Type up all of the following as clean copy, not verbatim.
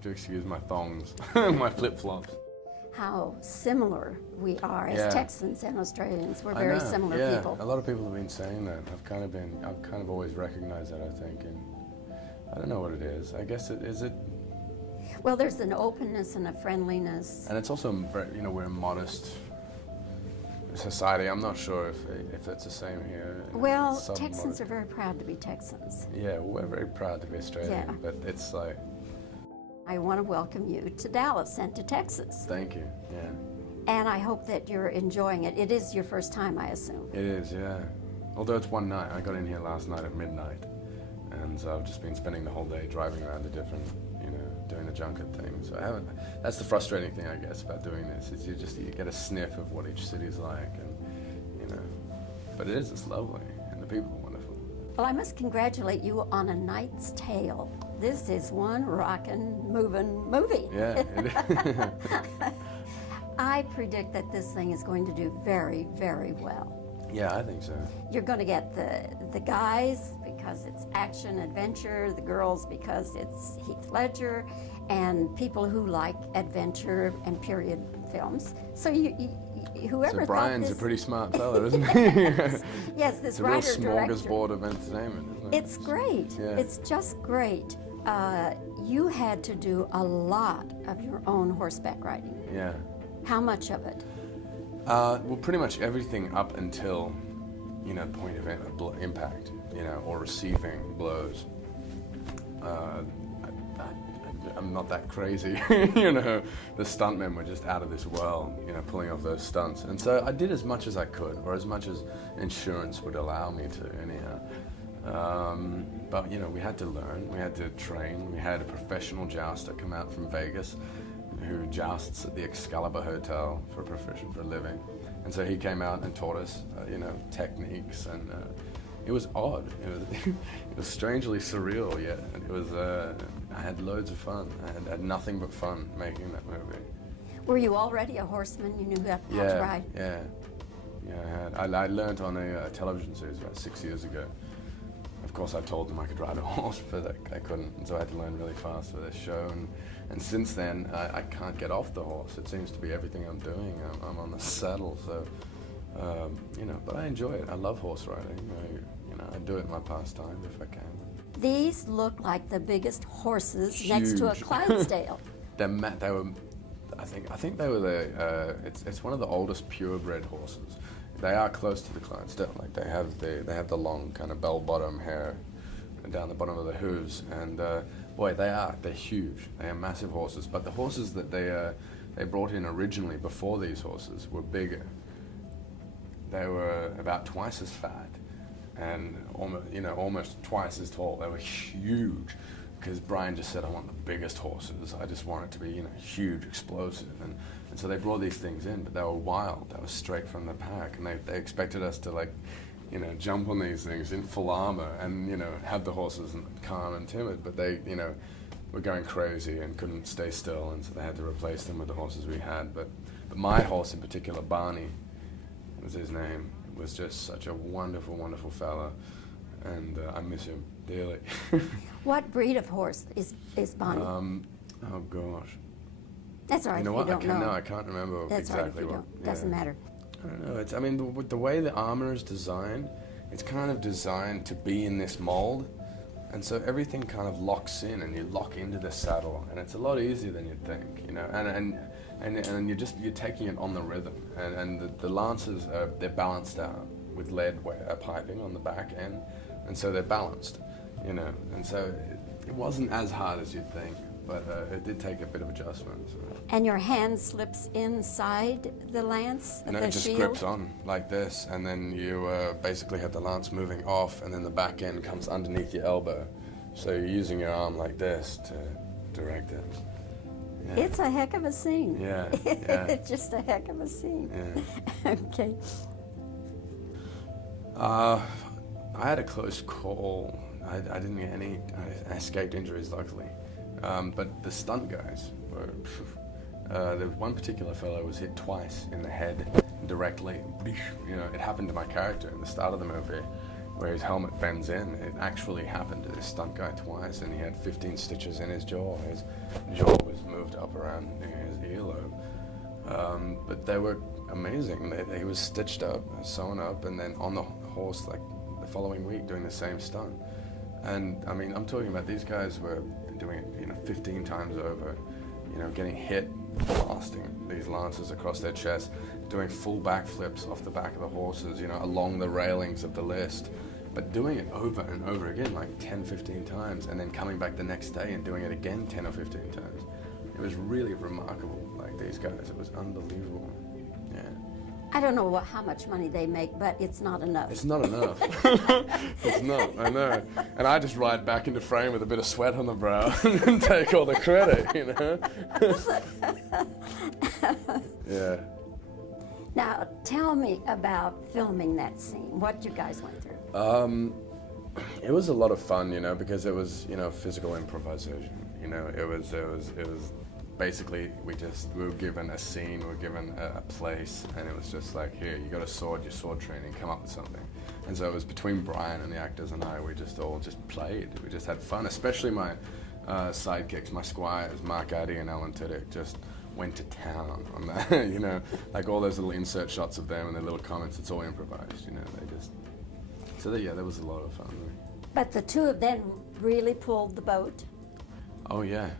have to excuse my thongs, my flip-flops. How similar we are as Yeah. Texans and Australians. We're I very know, similar yeah. people. A lot of people have been saying that. I've kind of always recognized that, I think, and I don't know what it is. I guess is it, Well, there's an openness and a friendliness. and it's also very, we're a modest society. I'm not sure if it's the same here. Well, It's somewhat- Texans are very proud to be Texans. Yeah, we're very proud to be Australian, Yeah. but it's like, I want to welcome you to Dallas and to Texas. thank you, yeah. And I hope that you're enjoying it. It is your first time, I assume. It is, yeah. Although it's one night. I got in here last night at midnight, and so I've just been spending the whole day driving around to different, doing the junket thing. So I haven't. That's the frustrating thing, I guess, about doing this is you get a sniff of what each city's like, and But it's lovely, and the people are wonderful. Well, I must congratulate you on A Knight's Tale. This is one rockin', moving movie. Yeah. I predict that this thing is going to do very, very well. Yeah, I think so. You're going to get the guys because it's action adventure, the girls because it's Heath Ledger, and people who like adventure and period films. So whoever So Brian's thought this, a pretty smart fellow, isn't he? yes, this It's a real writer-director. smorgasbord of entertainment, isn't it? It's great. Yeah. It's just great. You had to do a lot of your own horseback riding. Yeah. How much of it? Well, pretty much everything up until, point of impact, or receiving blows. I'm not that crazy, The stuntmen were just out of this world, pulling off those stunts. And so I did as much as I could, or as much as insurance would allow me to, anyhow. But, we had to learn, we had to train. We had a professional jouster come out from Vegas who jousts at the Excalibur Hotel for a living. And so he came out and taught us, techniques, and it was odd. It was strangely surreal, yet it was. I had loads of fun. I had nothing but fun making that movie. Were you already a horseman? You knew how to ride? Yeah. I learned on a television series about 6 years ago. Of course, I told them I could ride a horse, but I couldn't, and so I had to learn really fast for this show. And since then, I can't get off the horse. It seems to be everything I'm doing. I'm on the saddle, so But I enjoy it. I love horse riding. I do it in my pastime if I can. These look like the biggest horses next to a Huge. Clydesdale. They were. I think they were it's one of the oldest purebred horses. They are close to the Clydesdale. Like they have the long kind of bell-bottom hair down the bottom of the hooves, and boy, they're huge. They are massive horses. But the horses that they brought in originally before these horses were bigger. They were about twice as fat, and almost twice as tall. They were huge. Because Brian just said, I want the biggest horses. I just want it to be, huge, explosive. And so they brought these things in, but they were wild. They were straight from the pack. And they expected us to, jump on these things in full armor and, have the horses calm and timid. But they, were going crazy and couldn't stay still. And so they had to replace them with the horses we had. But my horse in particular, Barney was his name, was just such a wonderful, wonderful fella. And I miss him dearly. What breed of horse is Bonnie? Oh gosh. That's all right. You know if what? you don't know. I can't remember That's exactly all right if you what. don't. Doesn't matter. I don't know. With the way the armor is designed, it's kind of designed to be in this mold, and so everything kind of locks in, and you lock into the saddle, and it's a lot easier than you'd think, And you're taking it on the rhythm, and the lances they're balanced out with lead piping on the back end, and so they're balanced, and so it wasn't as hard as you'd think, but it did take a bit of adjustment. So. And your hand slips inside the lance, No, the it just shield? grips on like this, and then you basically have the lance moving off, and then the back end comes underneath your elbow. So you're using your arm like this to direct it. Yeah. It's a heck of a scene. Yeah. It's just a heck of a scene. Yeah. Okay. I had a close call. I didn't get any. I escaped injuries, luckily. But the stunt guys were. There was one particular fellow was hit twice in the head directly. It happened to my character in the start of the movie, where his helmet bends in. It actually happened to this stunt guy twice, and he had 15 stitches in his jaw. His jaw was moved up around his earlobe. But they were amazing. He was stitched up, sewn up, and then on the horse like the following week doing the same stunt. And I mean, I'm talking about these guys were doing it, 15 times over, getting hit, blasting these lances across their chest, doing full backflips off the back of the horses, along the railings of the list, but doing it over and over again, like 10, 15 times, and then coming back the next day and doing it again 10 or 15 times. It was really remarkable, like these guys. It was unbelievable. Yeah. I don't know how much money they make, but it's not enough. It's not enough. It's not, I know. And I just ride back into frame with a bit of sweat on the brow and take all the credit, Yeah. Now, tell me about filming that scene, what you guys went through. It was a lot of fun, because it was, physical improvisation. It was basically we were given a scene, we were given a place, and it was just like, here, you got a sword, your sword training, come up with something. And so it was between Brian and the actors and I, we just all played. We just had fun, especially my sidekicks, my squires, Mark Addy and Alan Tiddick, just went to town on that, like all those little insert shots of them and their little comments, it's all improvised, there was a lot of fun. But the two of them really pulled the boat? Oh, yeah.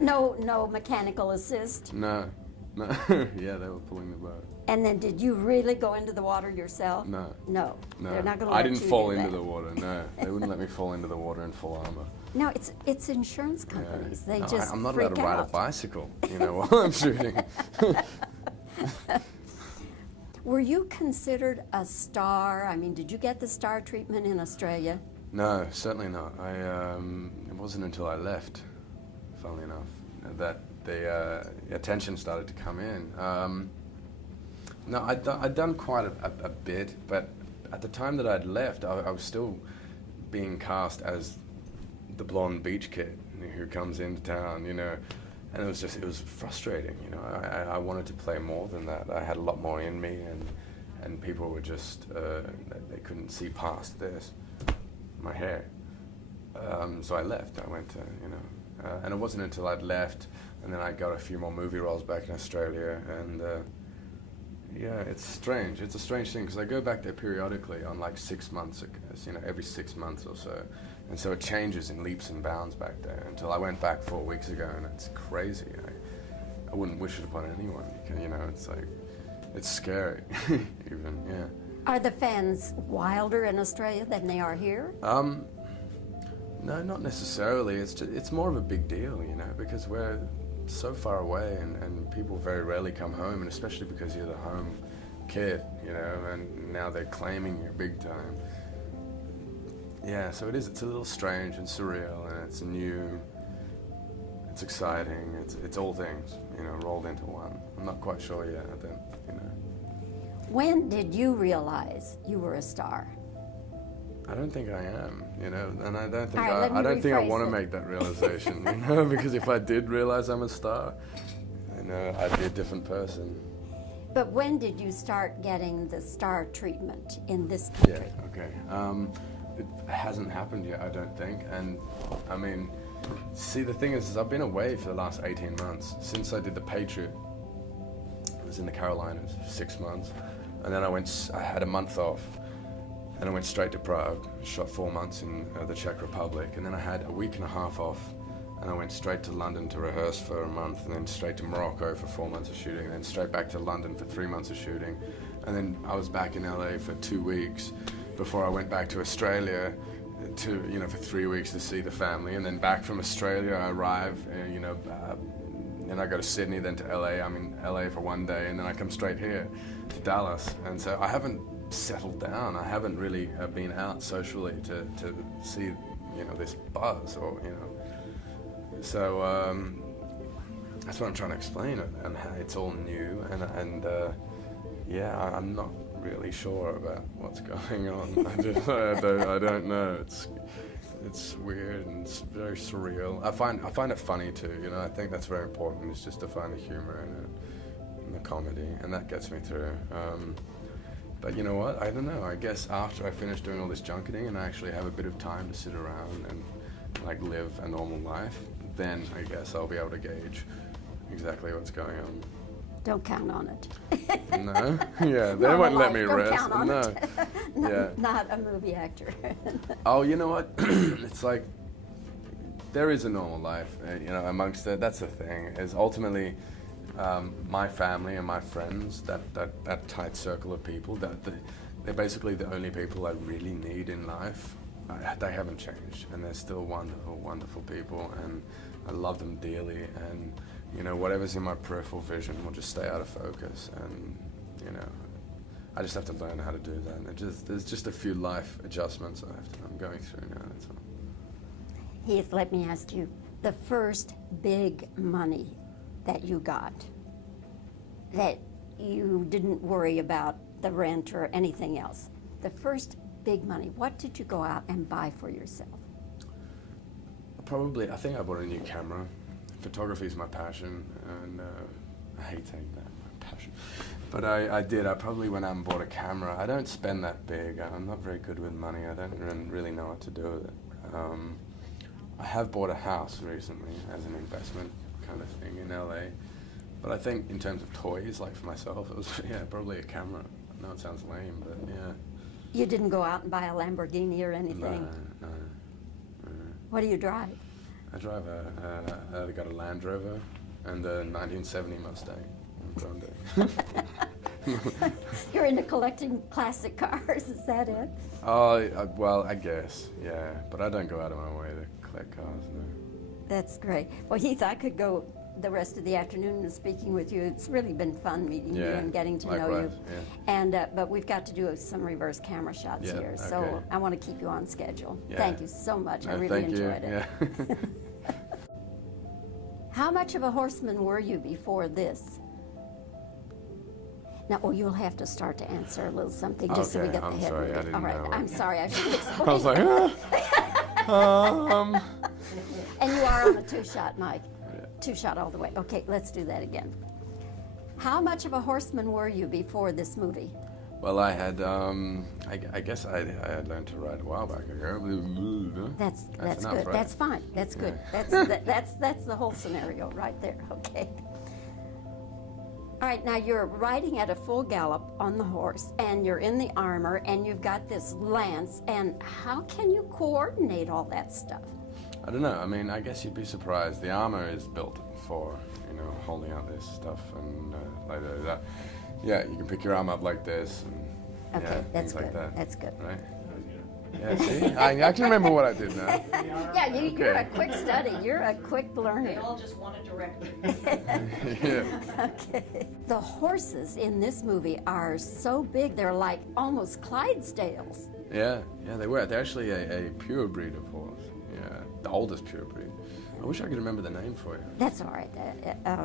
No mechanical assist? No. Yeah, they were pulling the boat. And then did you really go into the water yourself? No. No. They're not going to I let didn't you fall do into that. the water, no. They wouldn't let me fall into the water in full armor. No, it's insurance companies. Yeah. They No, just I'm not freak allowed to ride a out. bicycle, while I'm shooting. Were you considered a star? I mean, did you get the star treatment in Australia? No, certainly not. It wasn't until I left, funnily enough, that the attention started to come in. No, I'd done quite a bit, but at the time that I'd left, I was still being cast as the blonde beach kid who comes into town, and it was frustrating, I wanted to play more than that. I had a lot more in me, and people were just, they couldn't see past this, my hair. So I left. I went to, and it wasn't until I'd left, and then I got a few more movie roles back in Australia, and yeah, it's strange. It's a strange thing, because I go back there periodically on like 6 months, every 6 months or so. And so it changes in leaps and bounds back there until I went back 4 weeks ago, and it's crazy. I wouldn't wish it upon anyone. It's like, it's scary, even, yeah. Are the fans wilder in Australia than they are here? No, not necessarily. It's more of a big deal, because we're so far away, and people very rarely come home, and especially because you're the home kid, and now they're claiming you big time. Yeah, so it's a little strange and surreal, and it's new, it's exciting, it's all things, rolled into one. I'm not quite sure yet, When did you realize you were a star? I don't think I am, and I don't think All right, I don't think I rephrase want to it. make that realization, because if I did realize I'm a star, I'd be a different person. But when did you start getting the star treatment in this Yeah, country? okay. It hasn't happened yet, I don't think, and I mean, see, the thing is I've been away for the last 18 months since I did The Patriot. I was in the Carolinas for 6 months, and then I had a month off, and I went straight to Prague, shot 4 months in the Czech Republic, and then I had a week and a half off, and I went straight to London to rehearse for a month, and then straight to Morocco for 4 months of shooting, and then straight back to London for 3 months of shooting, and then I was back in LA for 2 weeks before I went back to Australia for 3 weeks to see the family, and then back from Australia I arrive, and I go to Sydney, then to LA. I'm in LA for 1 day, and then I come straight here to Dallas, and so I haven't settled down. I haven't really been out socially to see this buzz, or so that's what I'm trying to explain, and how it's all new, and yeah, I'm not really sure about what's going on. I don't know. It's weird, and it's very surreal. I find it funny too. I think that's very important. Is just to find the humor in it, and the comedy, and that gets me through. But you know what? I don't know. I guess after I finish doing all this junketing and I actually have a bit of time to sit around and like live a normal life, then I guess I'll be able to gauge exactly what's going on. Don't count on it. No? Yeah, they Normal won't let life, me don't rest. count on No. it. No, Yeah. Not a movie actor. Oh, you know what? It's like there is a normal life, you know, amongst it. That's the thing, is ultimately my family and my friends, that tight circle of people, they're basically the only people I really need in life. They haven't changed, and they're still wonderful, wonderful people, and I love them dearly, and, you know, whatever's in my peripheral vision will just stay out of focus, and, you know, I just have to learn how to do that. And there's just a few life adjustments I'm going through now, that's all. Heath, let me ask you, the first big money that you got, that you didn't worry about the rent or anything else, the first big money, what did you go out and buy for yourself? Probably, I think I bought a new camera. Photography is my passion, and I hate saying that, my passion. But I probably went out and bought a camera. I don't spend that big. I'm not very good with money. I don't really know what to do with it. I have bought a house recently as an investment kind of thing in LA. But I think in terms of toys, like for myself, it was, yeah, probably a camera. I know it sounds lame, but yeah. You didn't go out and buy a Lamborghini or anything? No. What do you drive? I drive I got a Land Rover and a 1970 Mustang. You're into collecting classic cars, is that it? Oh, well, I guess, yeah. But I don't go out of my way to collect cars, no. That's great. Well, Heath, I could go the rest of the afternoon speaking with you. It's really been fun meeting you and getting to know you. Yeah. And but we've got to do some reverse camera shots here, so okay. I want to keep you on schedule. Yeah. Thank you so much. I really thank enjoyed you. it. Yeah. How much of a horseman were you before this? Now, well, you'll have to start to answer a little something just so we get the head sorry, moving. I didn't All right, know. I'm sorry, I should explain. I was like, And you are on a two-shot, Mike. Yeah. Two-shot all the way. Okay, let's do that again. How much of a horseman were you before this movie? Well, I had, I guess I had learned to ride a while back ago. That's enough, good. right? That's fine. That's good. That's the whole scenario right there. Okay. All right. Now you're riding at a full gallop on the horse, and you're in the armor, and you've got this lance. And how can you coordinate all that stuff? I don't know. I mean, I guess you'd be surprised. The armor is built for, you know, holding out this stuff and like that. Yeah, you can pick your arm up like this. And, Okay, yeah, that's things good. like that. That's good. Right? Yeah, see? I can remember what I did now. Yeah, you're a quick study. You're a quick learner. They all just want a director. Yeah. Okay. The horses in this movie are so big, they're like almost Clydesdales. Yeah, they were. They're actually a pure breed of horse. Yeah, the oldest pure breed. I wish I could remember the name for you. That's all right.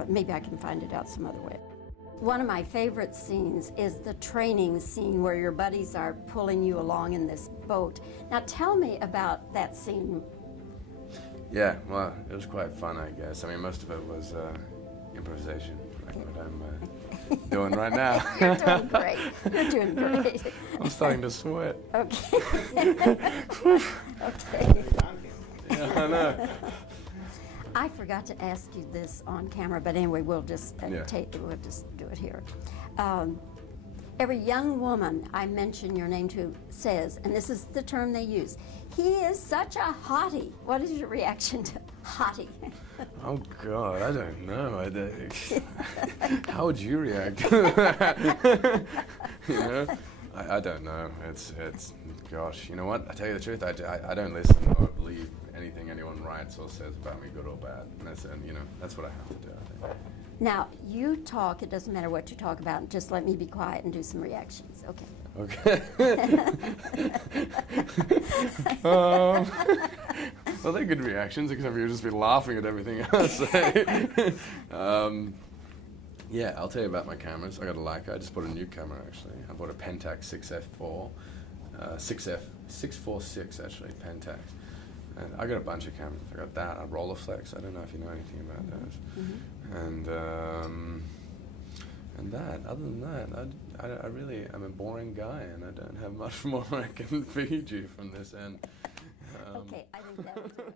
Maybe I can find it out some other way. One of my favorite scenes is the training scene where your buddies are pulling you along in this boat. Now tell me about that scene. Yeah, well, it was quite fun, I guess. I mean, most of it was improvisation, like what I'm doing right now. You're doing great. You're doing great. I'm starting to sweat. Okay. Okay. Yeah, I know. I forgot to ask you this on camera, but anyway, we'll just Yeah. we'll just do it here. Every young woman I mention your name to says, and this is the term they use, he is such a hottie. What is your reaction to hottie? Oh God, I don't know. How would you react? You know, I don't know. It's gosh. You know what? I tell you the truth. I don't listen or believe anything anyone writes or says about me, good or bad. And you know, that's what I have to do, I think. Now, you talk, it doesn't matter what you talk about, just let me be quiet and do some reactions, okay? Okay. Well, they're good reactions, except for you'll just be laughing at everything I say. Yeah, I'll tell you about my cameras. I got a Leica. I just bought a new camera, actually. I bought a Pentax 6F4, 646, actually, Pentax. And I got a bunch of cameras. I got that, a Rolleiflex. I don't know if you know anything about those. Mm-hmm. And that. Other than that, I really am a boring guy, and I don't have much more I can feed you from this end. Okay, I think that will do it.